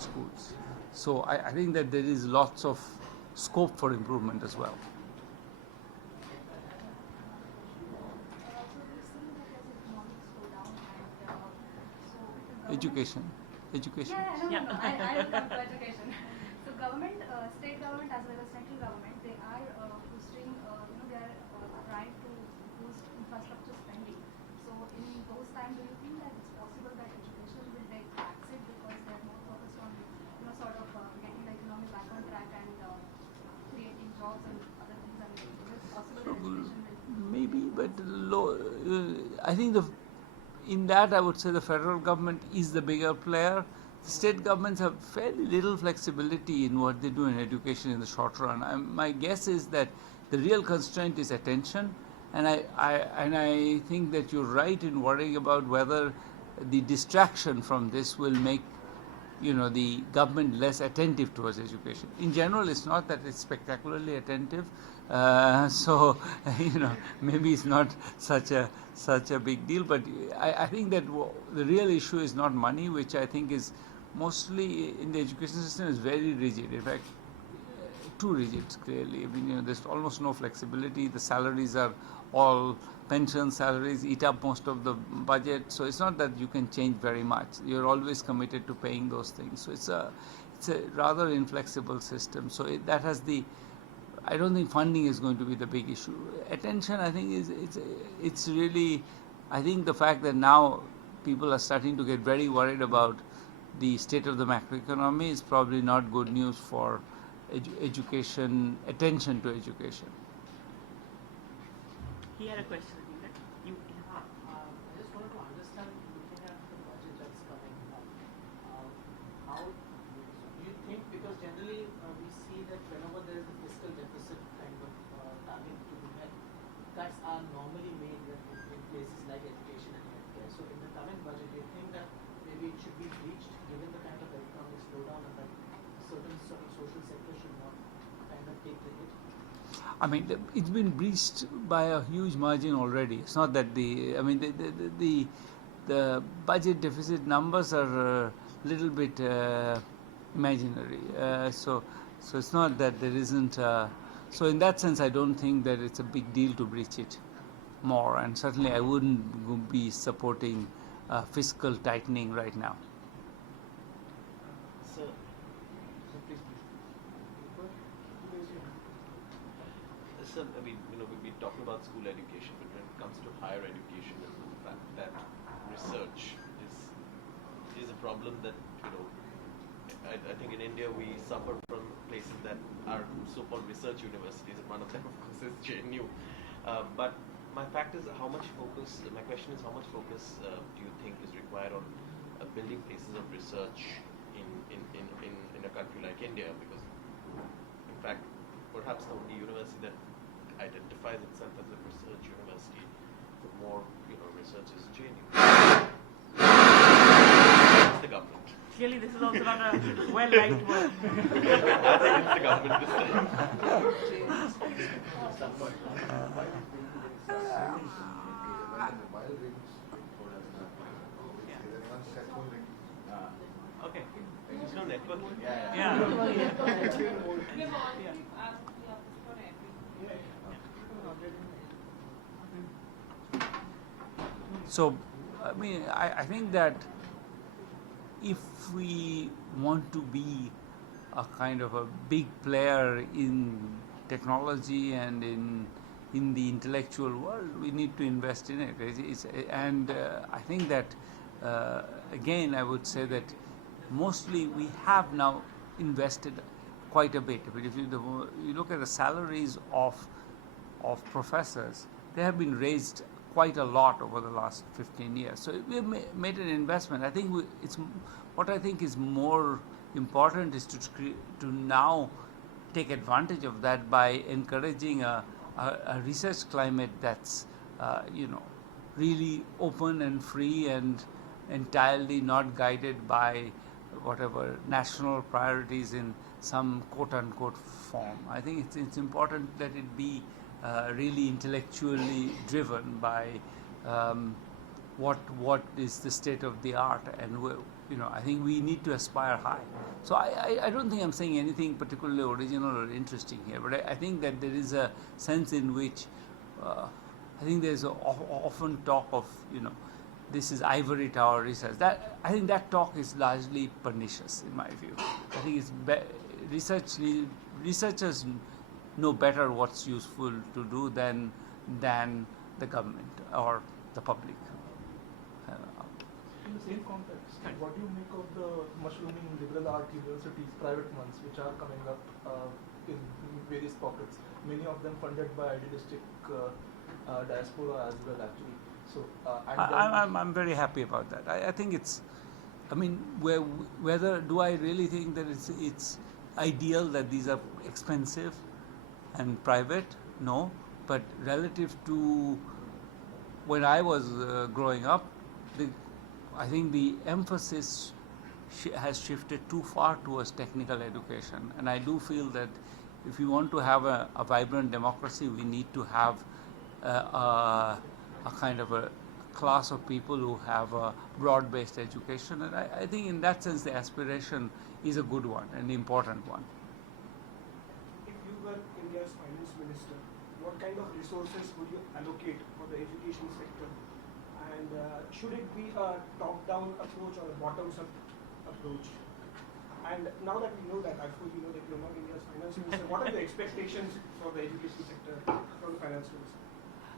schools. So I think that there is lots of scope for improvement as well. Education. Yeah, no, I will come to education. So government, state government as well as central government, they are boosting, they are trying to boost infrastructure spending. So in those times, do you think that it's possible that education will take backseat because they are more focused on, sort of getting the economy back on track and creating jobs and other things? I mean, is it possible that education will? Maybe, but I think in that I would say the federal government is the bigger player. The state governments have fairly little flexibility in what they do in education in the short run. My guess is that the real constraint is attention, and I think that you're right in worrying about whether the distraction from this will make the government less attentive towards education. In general, it's not that it's spectacularly attentive, so maybe it's not such a big deal. But I think that the real issue is not money, which I think is mostly in the education system is very rigid. In fact, too rigid, clearly. I mean, there's almost no flexibility. The salaries are all pension salaries, eat up most of the budget. So it's not that you can change very much. You're always committed to paying those things. So it's a rather inflexible system. So that has I don't think funding is going to be the big issue. Attention, I think, it's really, I think the fact that now people are starting to get very worried about the state of the macroeconomy is probably not good news for education, attention to education. He had a question. I just wanted to understand, looking at the budget that's coming up, how do you think, because generally we see that whenever there is a fiscal deficit kind of target to be met, cuts are normally made in places like education and healthcare. So in the coming budget, do you think that maybe it should be breached given the kind of economic slowdown and that certain sort of social sector should not kind of take the hit? I mean, it's been breached by a huge margin already. It's not that the budget deficit numbers are a little bit imaginary. So it's not that there isn't. So in that sense, I don't think that it's a big deal to breach it more. And certainly, I wouldn't be supporting fiscal tightening right now. So, I mean, we've been talking about school education, but when it comes to higher education, and the fact that research is a problem that, I think in India we suffer from places that are so-called research universities, and one of them, of course, is JNU. But my question is how much focus do you think is required on building places of research in a country like India? Because, in fact, perhaps the only university that identifies itself as a research university for more, research is JNU. It's the government. Clearly, this is also not a well-liked word. I think it's the government this time. Okay. There's no network. Yeah. So, I mean, I think that if we want to be a kind of a big player in technology and in the intellectual world, we need to invest in it. And I think that, again, I would say that mostly we have now invested quite a bit. But if you look at the salaries of professors, they have been raised quite a lot over the last 15 years. So we have made an investment. I think what I think is more important is to now take advantage of that by encouraging a research climate that's really open and free and entirely not guided by whatever national priorities in some quote-unquote form. I think it's important that it be really intellectually driven by what is the state of the art and I think we need to aspire high. So I don't think I'm saying anything particularly original or interesting here, but I think that there is a sense in which I think there's often talk of, this is ivory tower research. That I think that talk is largely pernicious in my view. I think researchers know better what's useful to do than the government or the public. In the same context, what do you make of the mushrooming liberal art universities, private ones, which are coming up in various pockets, many of them funded by idealistic diaspora as well, actually. So, I'm very happy about that. I think it's, whether do I really think that it's ideal that these are expensive and private? No, but relative to when I was growing up, I think the emphasis has shifted too far towards technical education, and I do feel that if we want to have a vibrant democracy, we need to have a kind of a class of people who have a broad-based education, and I think in that sense the aspiration is a good one, an important one. If you were India's finance minister, what kind of resources would you allocate for the education sector? And should it be a top-down approach or a bottoms-up approach? And now that we know that, I suppose you know that you're not India's finance minister, what are the expectations for the education sector from the finance minister?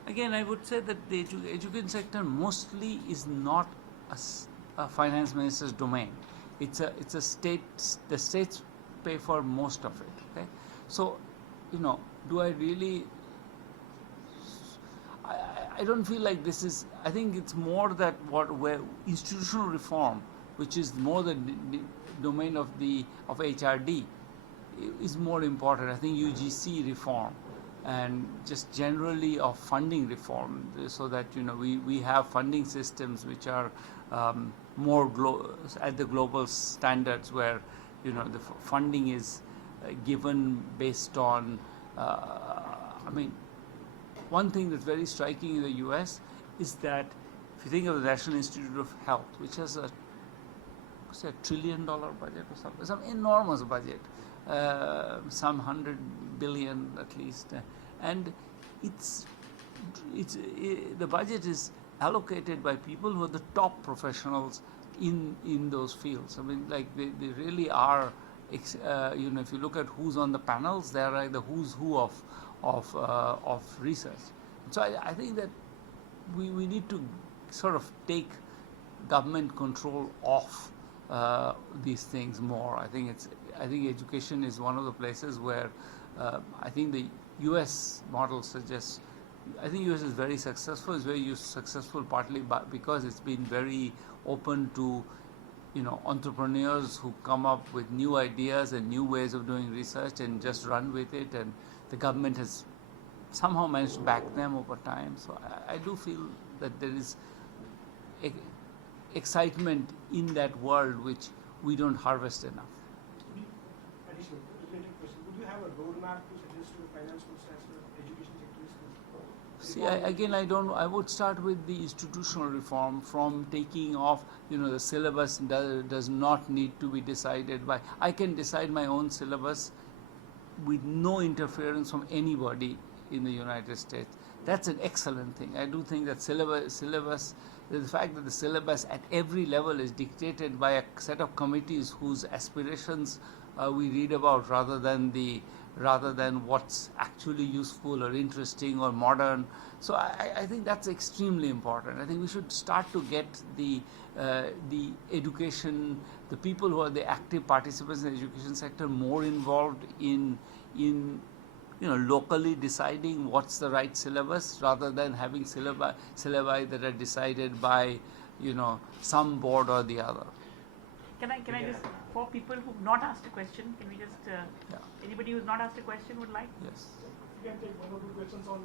Again, I would say that the education sector mostly is not a finance minister's domain. It's a state. The states pay for most of it. Okay, so do I really? I don't feel like this is. I think it's more that where institutional reform, which is more the domain of HRD, is more important. I think UGC reform and just generally of funding reform, so that we have funding systems which are more at the global standards, where the funding is given based on. One thing that's very striking in the US is that if you think of the National Institute of Health, which has a $1 trillion budget or something, some enormous budget, some 100 billion at least, and the budget is allocated by people who are the top professionals in those fields. They really are. If you look at who's on the panels, they are like the who's who of research. So I think that we need to sort of take government control off these things more. I think education is one of the places where I think the U.S. model suggests. I think U.S. is very successful. It's very successful partly because it's been very open to entrepreneurs who come up with new ideas and new ways of doing research and just run with it, and the government has somehow managed to back them over time. So I do feel that there is excitement in that world which we don't harvest enough. Additional related question: would you have a roadmap to suggest to the finance minister as far as education sector is concerned? See, I would start with the institutional reform, from taking off. The syllabus does not need to be decided by. I can decide my own syllabus with no interference from anybody in the United States. That's an excellent thing. I do think that the fact that the syllabus at every level is dictated by a set of committees whose aspirations we read about, rather than what's actually useful or interesting or modern. So I think that's extremely important. I think we should start to get the education, the people who are the active participants in the education sector more involved in locally deciding what's the right syllabus, rather than having syllabi that are decided by some board or the other. Can I just, for people who've not asked a question, can we just, anybody who's not asked a question would like? Yes. You can take one or two questions on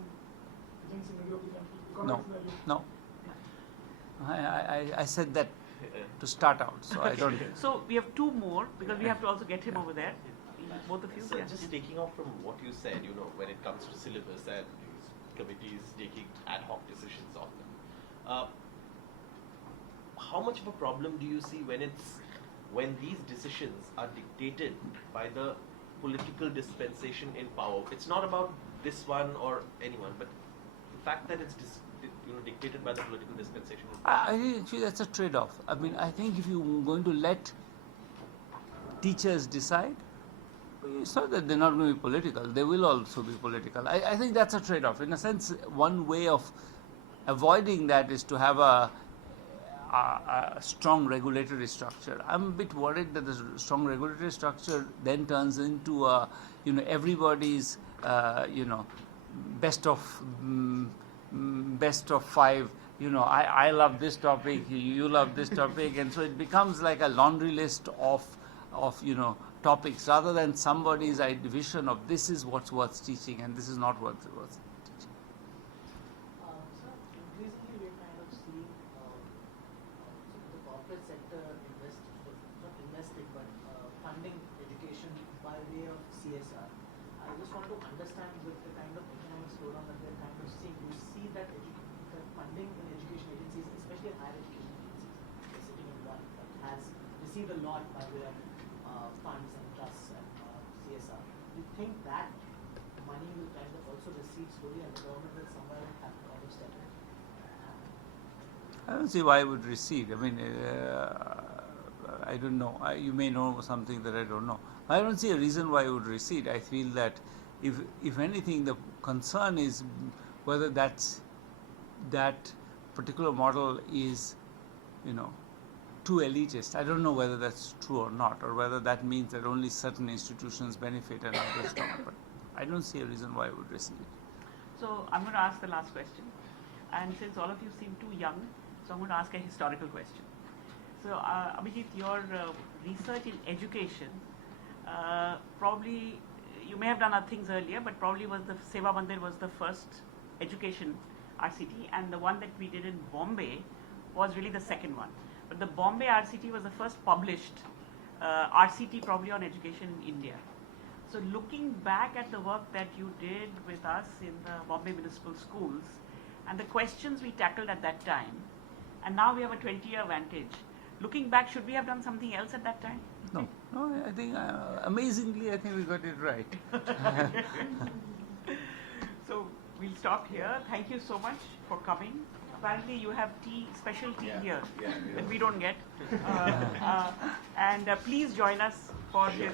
agency value of the country. No. Economic value. No. I said that to start out, so I don't. So we have two more, because we have to also get him over there. Both of you. So just taking off from what you said, when it comes to syllabus and these committees taking ad hoc decisions on them, how much of a problem do you see when these decisions are dictated by the political dispensation in power? It's not about this one or anyone, but the fact that it's dictated by the political dispensation in power. I think actually that's a trade-off. I mean, I think if you're going to let teachers decide, it's not that they're not going to be political. They will also be political. I think that's a trade-off. In a sense, one way of avoiding that is to have a strong regulatory structure. I'm a bit worried that the strong regulatory structure then turns into everybody's best of 5. I love this topic, you love this topic, and so it becomes like a laundry list of topics rather than somebody's vision of this is what's worth teaching and this is not what's worth teaching. So increasingly we're kind of seeing the corporate sector not investing but funding education by way of CSR. I just want to understand with the kind of economic slowdown that we're kind of seeing, do you see that the funding in education agencies, especially higher education agencies, are sitting in one that has received a lot by way of funds and trusts and CSR. Do you think that money will kind of also recede slowly and the government will somewhere have to kind of step in? I don't see why it would recede. I mean, I don't know. You may know something that I don't know. I don't see a reason why it would recede. I feel that if anything, the concern is whether that particular model is, too elitist. I don't know whether that's true or not, or whether that means that only certain institutions benefit and others don't. But I don't see a reason why it would recede. So I'm going to ask the last question. And since all of you seem too young, so I'm going to ask a historical question. So Abhijit, your research in education, probably you may have done other things earlier, but probably was the Seva Mandir was the first education RCT, and the one that we did in Bombay was really the second one. But the Bombay RCT was the first published RCT probably on education in India. So looking back at the work that you did with us in the Bombay Municipal Schools and the questions we tackled at that time, and now we have a 20-year vantage. Looking back, should we have done something else at that time? No, I think amazingly, I think we got it right. So we'll stop here. Thank you so much for coming. Apparently, you have tea, special tea here that we don't get. And please join us for his,